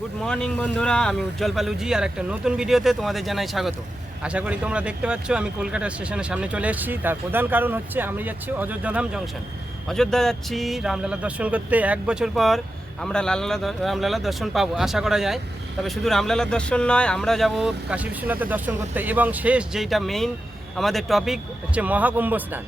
Good morning বন্ধুরা, আমি উজ্জ্বল পালুজি আর একটা নতুন ভিডিওতে তোমাদের জানাই স্বাগত। আশা করি তোমরা দেখতে পাচ্ছ আমি কলকাতা স্টেশনের সামনে চলে এসেছি। তার প্রধান কারণ হচ্ছে আমি যাচ্ছি অযোধ্যাধাম জংশন। অযোধ্যা যাচ্ছি রামলালা দর্শন করতে। 1 বছর পর আমরা রামলালার দর্শন পাবো আশা করা যায়। তবে শুধু রামলালার দর্শন নয়, আমরা যাব কাশী বিশ্বনাথের দর্শন করতে এবং শেষ যেইটা মেইন আমাদের টপিক হচ্ছে মহাকুম্ভ স্নান।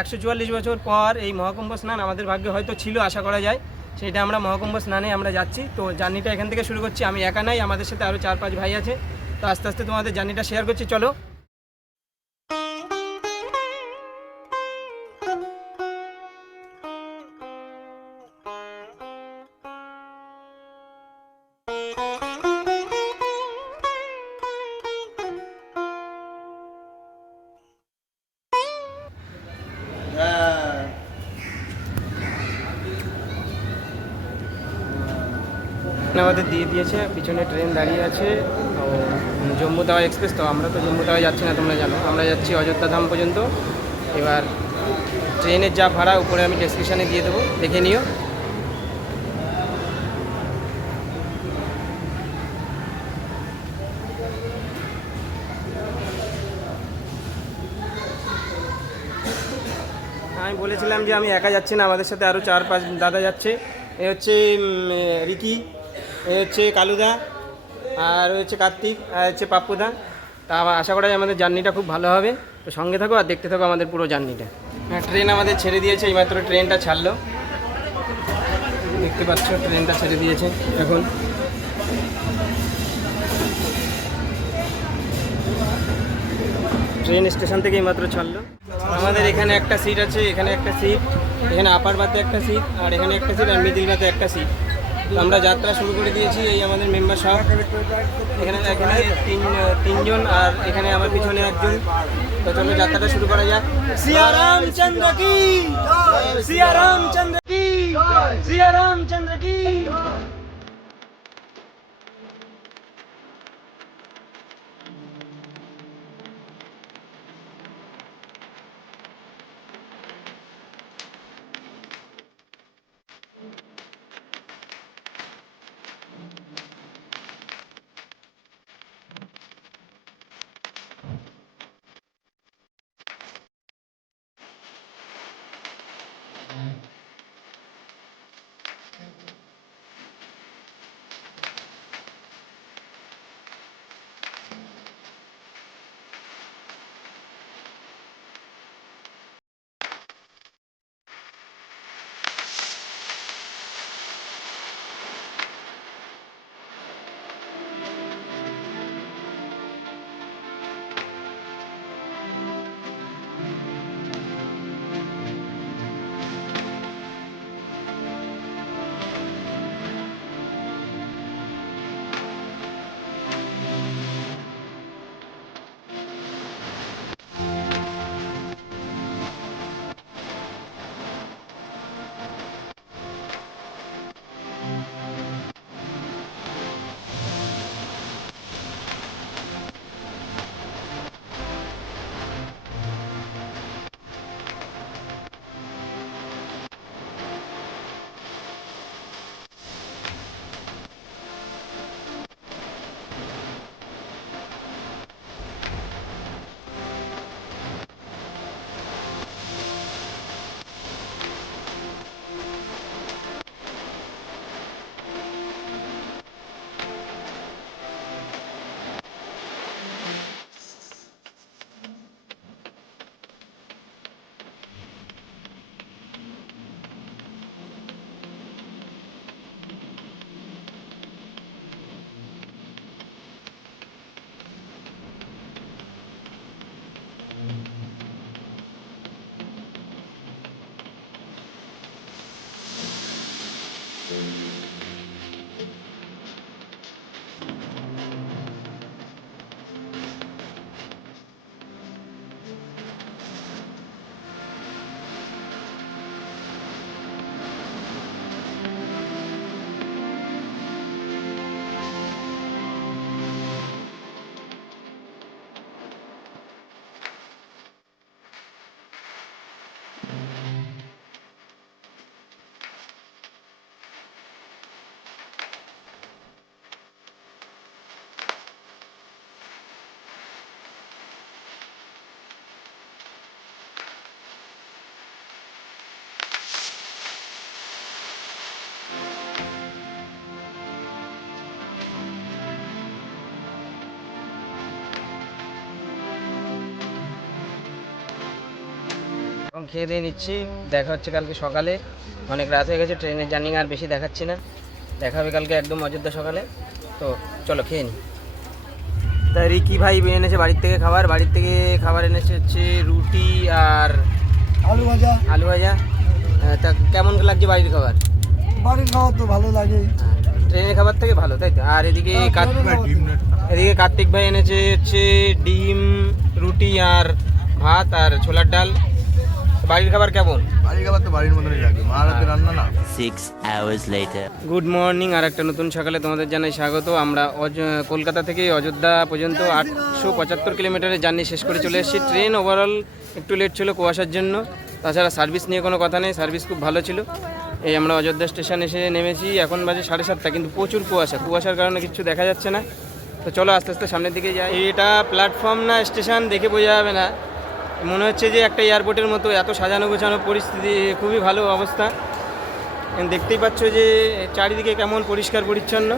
144 বছর পর এই মহাকুম্ভ স্নান আমাদের ভাগ্যে হয়তো ছিল, আশা করা যায়। সেটা আমরা মহাকুম্ভ স্নানে আমরা যাচ্ছি। তো জার্নিটা এখান থেকে শুরু করছি। আমি একা নাই, আমাদের সাথে আরও 4-5 ভাই আছে। তো আস্তে আস্তে তোমাদের জার্নিটা শেয়ার করছি, চলো। আমাদের দিয়ে দিয়েছে, পিছনে ট্রেন দাঁড়িয়ে আছে ও জম্মু তাওয়া এক্সপ্রেস। তো আমরা তো জম্মু তাওয়ায় যাচ্ছি না, তোমরা জানো। আমরা যাচ্ছি অযোধ্যা ধাম পর্যন্ত। এবার ট্রেনের যা ভাড়া উপরে আমি ডেসক্রিপশানে দিয়ে দেবো, দেখে নিও। আমি বলেছিলাম যে আমি একা যাচ্ছি না, আমাদের সাথে আরও 4-5 দাদা যাচ্ছে। এ হচ্ছে রিকি, এ হচ্ছে কালুদা, আর হচ্ছে কার্তিক, আর হচ্ছে পাপ্পুদা। তা আশা করা যায় আমাদের জার্নিটা খুব ভালো হবে। তো সঙ্গে থাকো আর দেখতে থাকো আমাদের পুরো জার্নিটা। হ্যাঁ, ট্রেন আমাদের ছেড়ে দিয়েছে, এইমাত্র ট্রেনটা ছাড়লো। দেখতে পাচ্ছ ট্রেনটা ছেড়ে দিয়েছে এখন। ট্রেন স্টেশন থেকে এইমাত্র ছাড়লো। আমাদের এখানে একটা সিট আছে, এখানে একটা সিট, এখানে আপার বাতে একটা সিট, আর এখানে একটা সিট, আর মিডিল বাতে একটা সিট। আমরা যাত্রা শুরু করে দিয়েছি, এই আমাদের মেম্বার সব এখানে এখানে তিনজন, আর এখানে আমার পিছনে একজন। তো চলো যাত্রাটা শুরু করা যাক। সিয়া রামচন্দ্র কি, সিয়া রামচন্দ্র কি, সিয়া রামচন্দ্র কি। এখন খেয়ে দিয়ে নিচ্ছি, দেখা হচ্ছে কালকে সকালে। অনেক রাত হয়ে গেছে, ট্রেনের জার্নি আর বেশি দেখাচ্ছি না, দেখা হবে কালকে একদম অযোধ্যা সকালে। তো চলো খেয়ে নিই। তা রিকি ভাই এনেছে বাড়ির থেকে খাবার, এনেছে হচ্ছে রুটি আর আলু ভাজা। তা কেমন লাগছে বাড়ির খাবার? বাড়ির খাবার তো ভালো লাগে, ট্রেনের খাবার থেকে ভালো, তাই তো? আর এদিকে কার্তিক ভাই এনেছে হচ্ছে ডিম, রুটি আর ভাত আর ছোলার ডাল। বাড়ির খাবার কেমন? বাড়ির খাবার তো বাড়ির মতনই লাগে, মার হাতে রান্না না। 6 hours later. গুড মর্নিং, আর একটা নতুন সকালে তোমাদের জানাই স্বাগত। আমরা কলকাতা থেকে অযোধ্যা পর্যন্ত 875 কিলোমিটারের জার্নি শেষ করে চলে এসেছি। ট্রেন ওভারঅল একটু লেট ছিল কুয়াশার জন্য, তাছাড়া সার্ভিস নিয়ে কোনো কথা নেই, সার্ভিস খুব ভালো ছিল। এই আমরা অযোধ্যা স্টেশন এসে নেমেছি, এখন বাজে 7:30, কিন্তু প্রচুর কুয়াশার কারণে কিছু দেখা যাচ্ছে না। তো চলো আস্তে আস্তে সামনের দিকে যাই। এটা প্ল্যাটফর্ম না স্টেশন দেখে বোঝা যাবে না, মনে হচ্ছে যে একটা এয়ারপোর্টের মতো, এত সাজানো গোছানো পরিস্থিতি, খুবই ভালো অবস্থা। দেখতেই পাচ্ছ যে চারিদিকে কেমন পরিষ্কার পরিচ্ছন্ন।